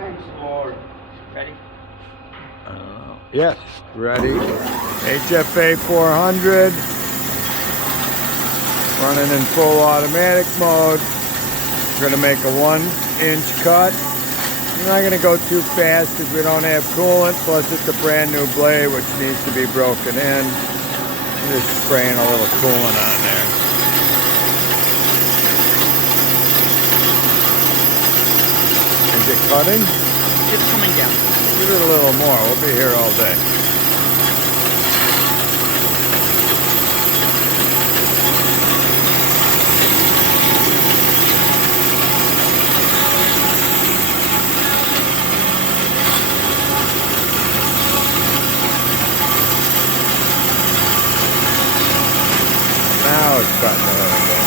Thanks, Lord. Ready? Yes, ready. HFA 400. Running in full automatic mode. We're going to make a 1-inch cut. We're not going to go too fast because we don't have coolant. Plus it's a brand new blade which needs to be broken in. Just spraying a little coolant on there. Is it cutting? It's coming down. Give it a little more. We'll be here all day. Now it's cutting a little bit.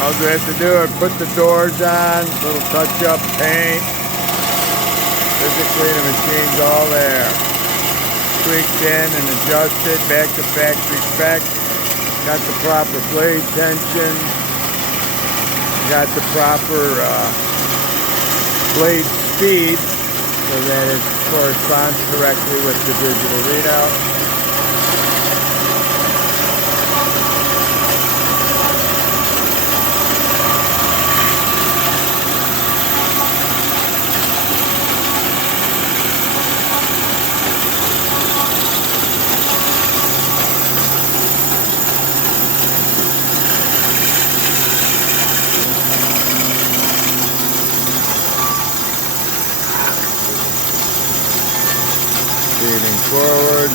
All we have to do is put the doors on, little touch-up paint. Physically the machine's all there. Tweaked in and adjusted back to factory spec. Got the proper blade tension. Got the proper blade speed so that it corresponds correctly with the digital readout. Leaning forward.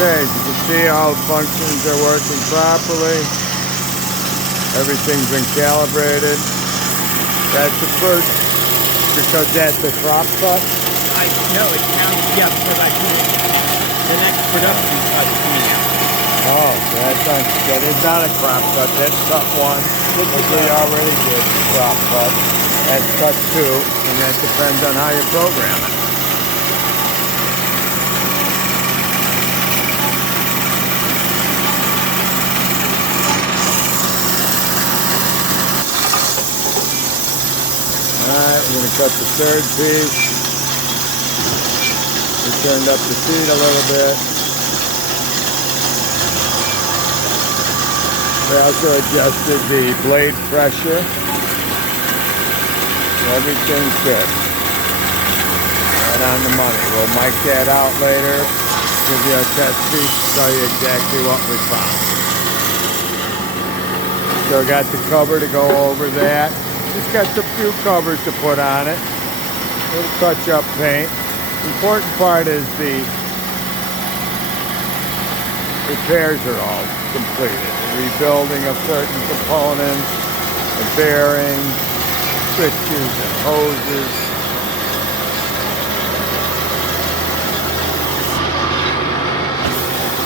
Okay, as you can see, all functions are working properly. Everything's been calibrated. That's the first, because that's the crop cut? No, it counts, yeah, because I put it, the next production cut is coming out. Oh, so that is not a crop cut. That's cut 1, which we already did, crop cut. That's cut 2, and that depends on how you program it. Alright, we're going to cut the third piece. We turned up the feet a little bit. We also adjusted the blade pressure. Everything's good. Right on the money. We'll mic that out later. Give you a test piece to tell you exactly what we found. Still got the cover to go over that. Just got a few covers to put on it. Little touch-up paint. The important part is the repairs are all completed. The rebuilding of certain components, the bearings, switches and hoses.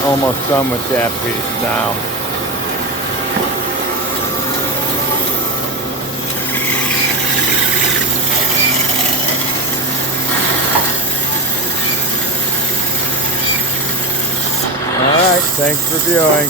Almost done with that piece now. All right, thanks for viewing.